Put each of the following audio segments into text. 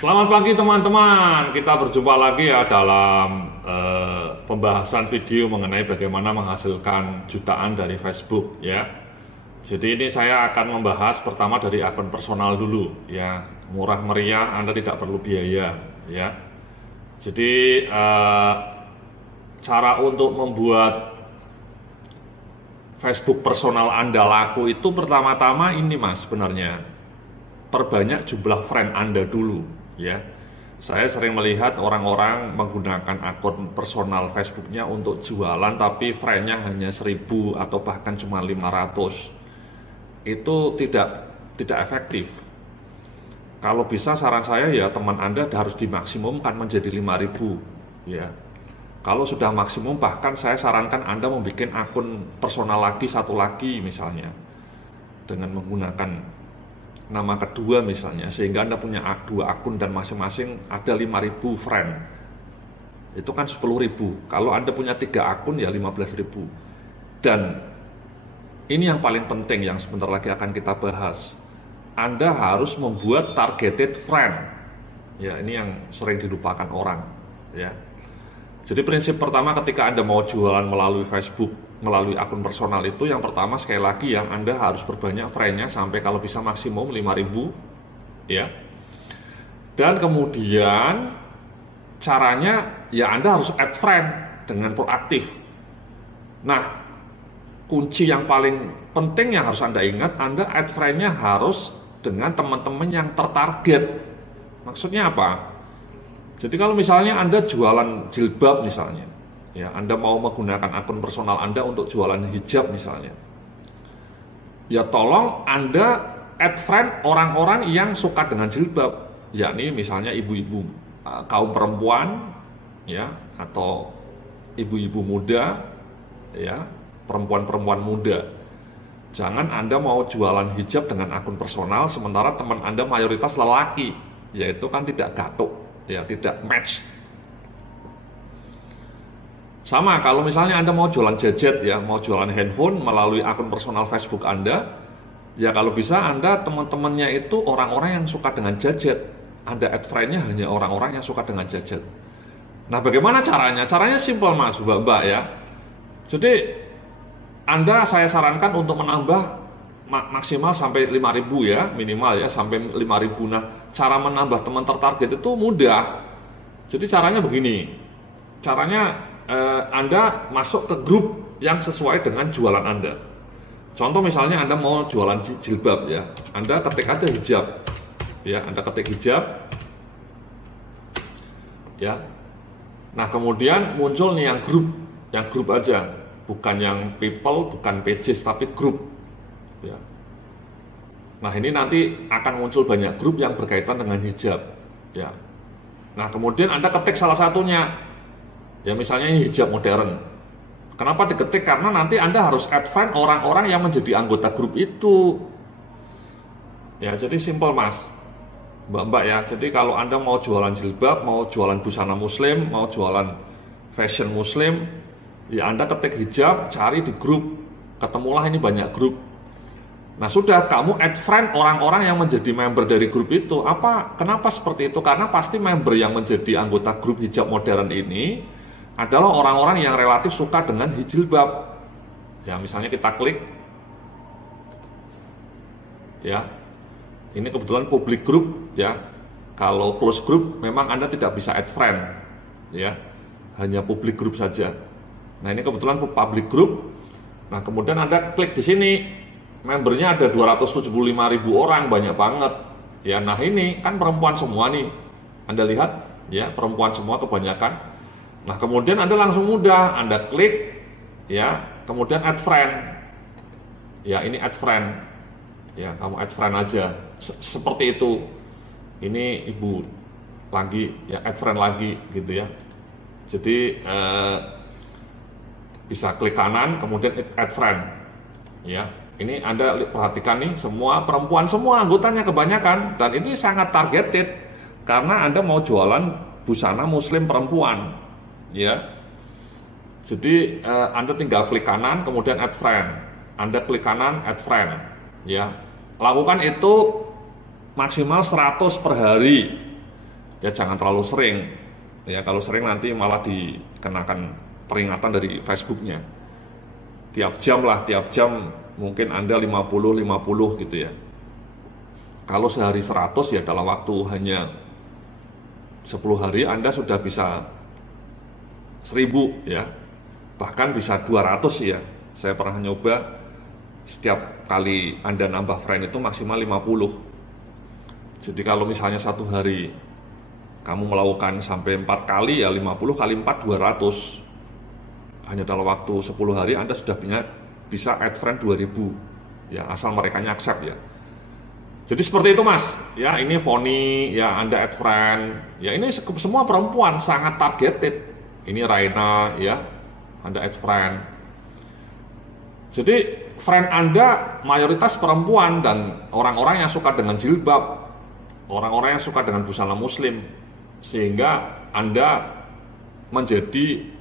Selamat pagi teman-teman, kita berjumpa lagi ya dalam pembahasan video mengenai bagaimana menghasilkan jutaan dari Facebook ya. Jadi ini saya akan membahas pertama dari akun personal dulu ya, murah meriah, Anda tidak perlu biaya ya. Jadi cara untuk membuat Facebook personal Anda laku itu pertama-tama ini mas, sebenarnya perbanyak jumlah friend Anda dulu ya. Saya sering melihat orang-orang menggunakan akun personal Facebooknya untuk jualan tapi friendnya hanya 1000 atau bahkan cuma 500. Itu tidak efektif. Kalau bisa saran saya ya teman Anda harus dimaksimumkan menjadi 5000 ya. Kalau sudah maksimum bahkan saya sarankan Anda membuat akun personal lagi, satu lagi misalnya dengan menggunakan nama kedua misalnya, sehingga Anda punya dua akun dan masing-masing ada 5000 friend. Itu kan 10.000. Kalau Anda punya 3 akun ya 15.000. Dan ini yang paling penting yang sebentar lagi akan kita bahas. Anda harus membuat targeted friend. Ya, ini yang sering dilupakan orang, ya. Jadi prinsip pertama ketika Anda mau jualan melalui Facebook, melalui akun personal itu, yang pertama sekali lagi yang Anda harus perbanyak friend-nya sampai kalau bisa maksimum 5000 ya. Dan kemudian caranya ya Anda harus add friend dengan proaktif. Nah, kunci yang paling penting yang harus Anda ingat, Anda add friend-nya harus dengan teman-teman yang tertarget. Maksudnya apa? Jadi kalau misalnya Anda jualan jilbab misalnya, ya Anda mau menggunakan akun personal Anda untuk jualan hijab misalnya, ya tolong Anda add friend orang-orang yang suka dengan jilbab, yakni misalnya ibu-ibu kaum perempuan, ya, atau ibu-ibu muda, ya, perempuan-perempuan muda. Jangan Anda mau jualan hijab dengan akun personal sementara teman Anda mayoritas lelaki, yaitu kan tidak gatuk. Ya, tidak match. Sama kalau misalnya Anda mau jualan gadget ya, mau jualan handphone melalui akun personal Facebook Anda, ya kalau bisa Anda teman-temannya itu orang-orang yang suka dengan gadget. Anda add friend-nya hanya orang-orang yang suka dengan gadget. Nah, bagaimana caranya? Caranya simple mas, mbak-mbak ya. Jadi saya sarankan untuk menambah maksimal sampai 5000 ya, minimal ya sampai 5000. Nah, cara menambah teman tertarget itu mudah. Jadi caranya begini. Caranya Anda masuk ke grup yang sesuai dengan jualan Anda. Contoh misalnya Anda mau jualan jilbab ya. Anda ketik aja hijab. Ya, Anda ketik hijab. Ya. Nah, kemudian muncul nih yang grup aja, bukan yang people, bukan pages tapi grup. Ya. Nah, ini nanti akan muncul banyak grup yang berkaitan dengan hijab. Ya. Nah, kemudian Anda ketik salah satunya. Ya, misalnya ini hijab modern. Kenapa diketik? Karena nanti Anda harus add friend orang-orang yang menjadi anggota grup itu. Ya, jadi simple mas, mbak-mbak ya. Jadi kalau Anda mau jualan jilbab, mau jualan busana muslim, mau jualan fashion muslim, ya Anda ketik hijab, cari di grup. Ketemulah ini banyak grup. Nah, sudah kamu add friend orang-orang yang menjadi member dari grup itu. Kenapa seperti itu? Karena pasti member yang menjadi anggota grup hijab modern ini adalah orang-orang yang relatif suka dengan jilbab. Ya, misalnya kita klik. Ya. Ini kebetulan public group ya. Kalau close group memang Anda tidak bisa add friend. Ya. Hanya public group saja. Nah, ini kebetulan public group. Nah, kemudian Anda klik di sini. Membernya ada 275.000 orang, banyak banget. Ya, nah ini kan perempuan semua nih. Anda lihat, ya perempuan semua kebanyakan. Nah, kemudian Anda langsung mudah, Anda klik, ya, kemudian add friend. Ya, ini add friend. Ya, kamu add friend aja. Seperti itu. Ini ibu lagi, ya add friend lagi, gitu ya. Jadi bisa klik kanan, kemudian add friend. Ya. Ini Anda perhatikan nih, semua perempuan semua anggotanya kebanyakan, dan ini sangat targeted karena Anda mau jualan busana muslim perempuan, ya. Jadi Anda tinggal klik kanan, kemudian add friend. Anda klik kanan, add friend, ya. Lakukan itu maksimal 100 per hari. Ya jangan terlalu sering. Ya kalau sering nanti malah dikenakan peringatan dari Facebooknya. Tiap jam mungkin Anda 50 gitu ya. Kalau sehari 100 ya dalam waktu hanya 10 hari Anda sudah bisa 1000 ya. Bahkan bisa 200 ya. Saya pernah nyoba setiap kali Anda nambah friend itu maksimal 50. Jadi kalau misalnya satu hari kamu melakukan sampai 4 kali ya 50 kali 4 200. Hanya dalam waktu 10 hari Anda sudah bisa add friend 2000 ya, asal mereka accept ya. Jadi seperti itu Mas ya. Ini Foni ya, Anda add friend ya, ini semua perempuan sangat targeted. Ini Raina ya, Anda add friend. Jadi friend Anda mayoritas perempuan dan orang-orang yang suka dengan jilbab, orang-orang yang suka dengan busana muslim, sehingga Anda menjadi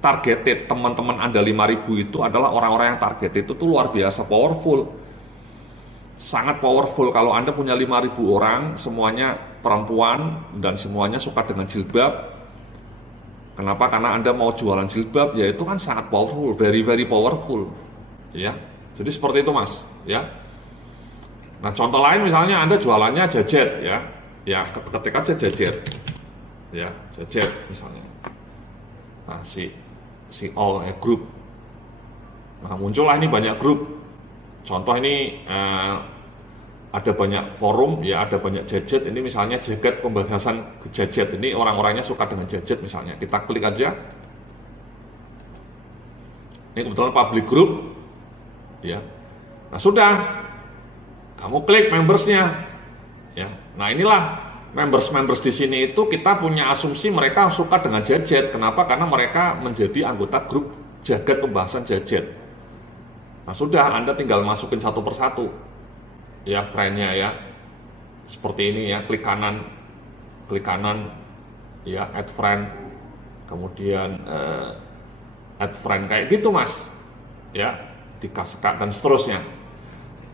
targeted. Teman-teman Anda 5.000 itu adalah orang-orang yang targeted. Itu tuh luar biasa powerful, sangat powerful. Kalau Anda punya 5.000 orang semuanya perempuan dan semuanya suka dengan jilbab. Kenapa? Karena Anda mau jualan jilbab, ya itu kan sangat powerful, very powerful ya. Jadi seperti itu Mas ya. Nah contoh lain misalnya Anda jualannya jajet ya, ketik aja jajet ya, jajet misalnya. Nah si all group. Nah muncullah ini banyak grup. Contoh ini ada banyak forum ya, ada banyak jajet. Ini misalnya jaket pembahasan jajet. Ini orang-orangnya suka dengan jajet misalnya. Kita klik aja. Ini kebetulan public group ya. Nah sudah, kamu klik membersnya ya. Nah inilah members di sini itu kita punya asumsi mereka suka dengan jajet. Kenapa? Karena mereka menjadi anggota grup jaket pembahasan jajet. Nah sudah, Anda tinggal masukin satu persatu ya friend-nya ya, seperti ini ya. Klik kanan ya, add friend, kemudian add friend kayak gitu Mas ya, dikasih dan seterusnya.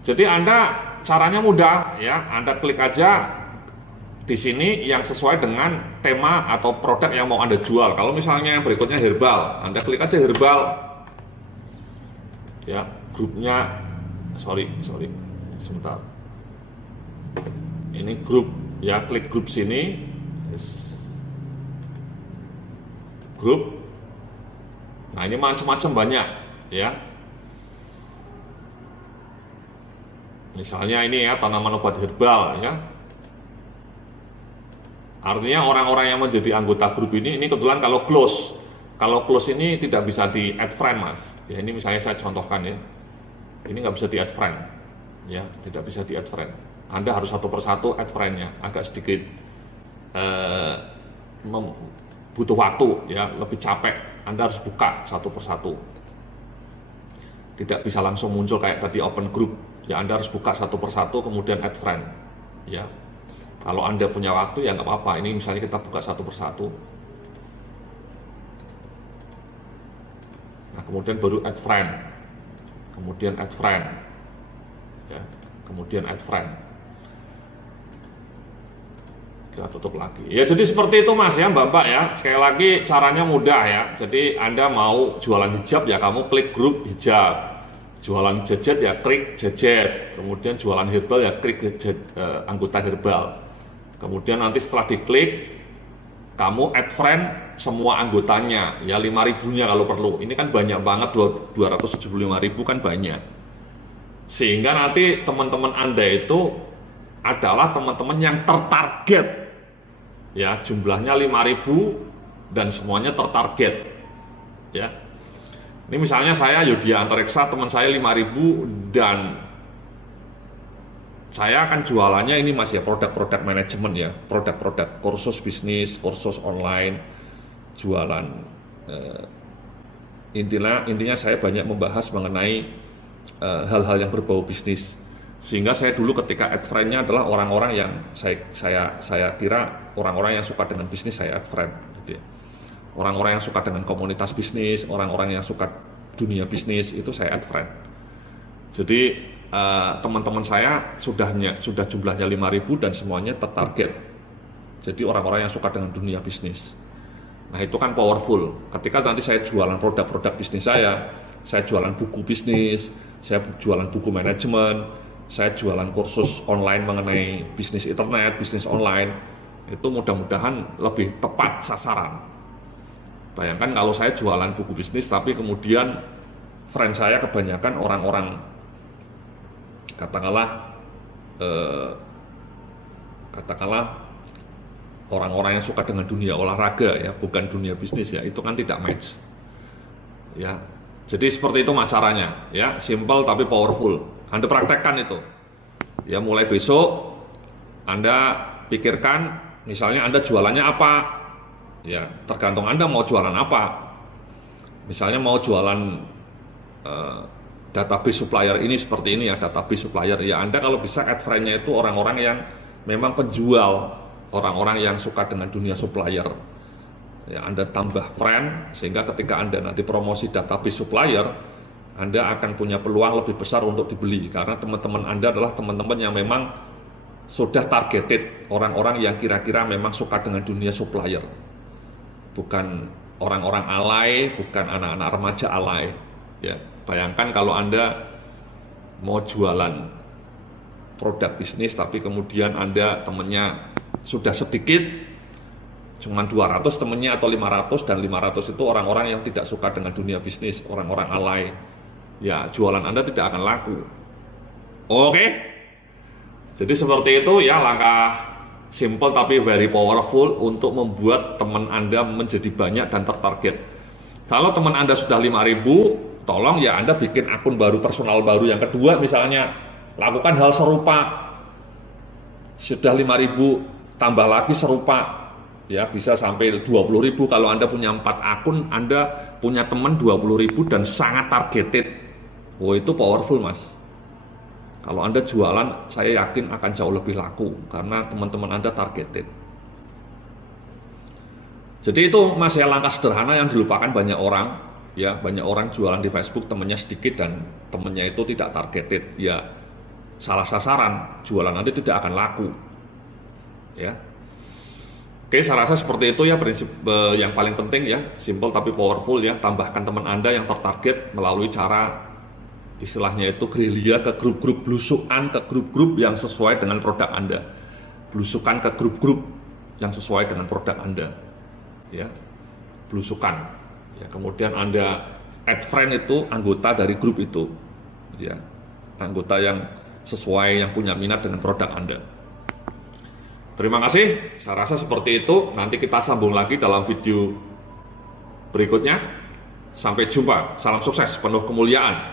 Jadi Anda caranya mudah ya, Anda klik aja di sini yang sesuai dengan tema atau produk yang mau Anda jual. Kalau misalnya yang berikutnya herbal, Anda klik aja herbal ya, grupnya sorry sebentar, ini grup ya, klik grup sini, grup. Nah ini macam-macam banyak ya. Misalnya ini ya, tanaman obat herbal ya. Artinya orang-orang yang menjadi anggota grup ini kebetulan kalau close ini tidak bisa di add friend Mas ya. Ini misalnya saya contohkan ya, ini nggak bisa di add friend ya, tidak bisa di add friend. Anda harus satu persatu add friend-nya, agak sedikit butuh waktu ya, lebih capek. Anda harus buka satu persatu, tidak bisa langsung muncul kayak tadi open group ya. Anda harus buka satu persatu kemudian add friend ya. Kalau Anda punya waktu ya nggak apa-apa. Ini misalnya kita buka satu persatu, nah kemudian baru add friend, kemudian add friend ya, kemudian add friend, kita tutup lagi ya. Jadi seperti itu Mas ya, Mbak ya. Sekali lagi caranya mudah ya. Jadi Anda mau jualan hijab ya, kamu klik grup hijab. Jualan jajet ya, klik jajet. Kemudian jualan herbal ya, klik anggota herbal. Kemudian nanti setelah diklik, kamu add friend semua anggotanya ya, 5.000-nya kalau perlu. Ini kan banyak banget, 275.000 kan banyak. Sehingga nanti teman-teman Anda itu adalah teman-teman yang tertarget ya, jumlahnya 5.000 dan semuanya tertarget ya. Ini misalnya saya Yudhya Antareksa, teman saya 5.000 dan saya akan jualannya ini Mas ya, produk-produk manajemen ya, produk-produk kursus bisnis, kursus online, jualan. Intinya saya banyak membahas mengenai hal-hal yang berbau bisnis. Sehingga saya dulu ketika add friend-nya adalah orang-orang yang saya kira orang-orang yang suka dengan bisnis saya add friend gitu ya. Orang-orang yang suka dengan komunitas bisnis, orang-orang yang suka dunia bisnis itu saya add friend. Jadi teman-teman saya sudah jumlahnya 5.000 dan semuanya tertarget Jadi orang-orang yang suka dengan dunia bisnis. Nah itu kan powerful. Ketika nanti saya jualan produk-produk bisnis saya jualan buku bisnis, saya jualan buku manajemen, saya jualan kursus online mengenai bisnis internet, bisnis online, itu mudah-mudahan lebih tepat sasaran. Bayangkan kalau saya jualan buku bisnis, tapi kemudian friend saya kebanyakan orang-orang, katakanlah orang-orang yang suka dengan dunia olahraga ya, bukan dunia bisnis ya, itu kan tidak match. Ya, jadi seperti itu mas caranya, ya, simple tapi powerful. Anda praktekkan itu. Ya, mulai besok Anda pikirkan, misalnya Anda jualannya apa? Ya, tergantung Anda mau jualan apa. Misalnya mau jualan database supplier ini seperti ini ya, database supplier ya, Anda kalau bisa add friend-nya itu orang-orang yang memang penjual, orang-orang yang suka dengan dunia supplier. Ya, Anda tambah friend sehingga ketika Anda nanti promosi database supplier, Anda akan punya peluang lebih besar untuk dibeli karena teman-teman Anda adalah teman-teman yang memang sudah targeted, orang-orang yang kira-kira memang suka dengan dunia supplier. Bukan orang-orang alay, bukan anak-anak remaja alay. Ya, bayangkan kalau Anda mau jualan produk bisnis tapi kemudian Anda temennya sudah sedikit, cuma 200 temennya atau 500, dan 500 itu orang-orang yang tidak suka dengan dunia bisnis, orang-orang alay. Ya, jualan Anda tidak akan laku. Oke? Jadi seperti itu ya, langkah simple tapi very powerful untuk membuat teman Anda menjadi banyak dan tertarget. Kalau teman Anda sudah 5.000, tolong ya Anda bikin akun baru, personal baru yang kedua misalnya, lakukan hal serupa. Sudah 5.000, tambah lagi serupa, ya bisa sampai 20.000. Kalau Anda punya 4 akun, Anda punya teman 20.000 dan sangat targeted. Oh, itu powerful mas. Kalau Anda jualan, saya yakin akan jauh lebih laku karena teman-teman Anda targeted. Jadi itu mas ya, langkah sederhana yang dilupakan banyak orang. Ya, banyak orang jualan di Facebook temannya sedikit dan temannya itu tidak targeted. Ya, salah sasaran, jualan Anda tidak akan laku. Ya, oke, saya rasa seperti itu ya prinsip yang paling penting ya, simple tapi powerful ya. Tambahkan teman Anda yang tertarget melalui cara istilahnya itu gerilya ke grup-grup, blusukan ke grup-grup yang sesuai dengan produk Anda, blusukan ke grup-grup yang sesuai dengan produk Anda, ya, blusukan. Ya, kemudian Anda add friend itu anggota dari grup itu, ya, anggota yang sesuai yang punya minat dengan produk Anda. Terima kasih, saya rasa seperti itu. Nanti kita sambung lagi dalam video berikutnya. Sampai jumpa, salam sukses, penuh kemuliaan.